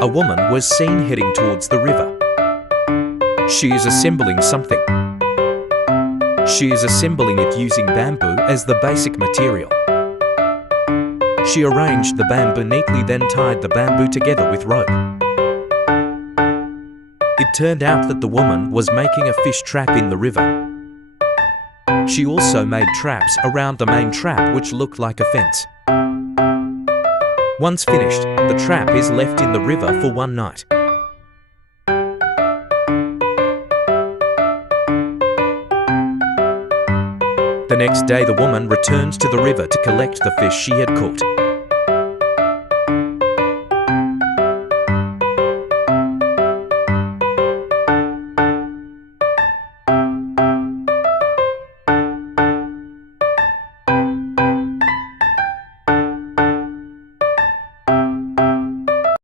A woman was seen heading towards the river. She is assembling something. She is assembling it using bamboo as the basic material. She arranged the bamboo neatly, then tied the bamboo together with rope. It turned out that the woman was making a fish trap in the river. She also made traps around the main trap which looked like a fence. Once finished, the trap is left in the river for one night. The next day the woman returns to the river to collect the fish she had caught.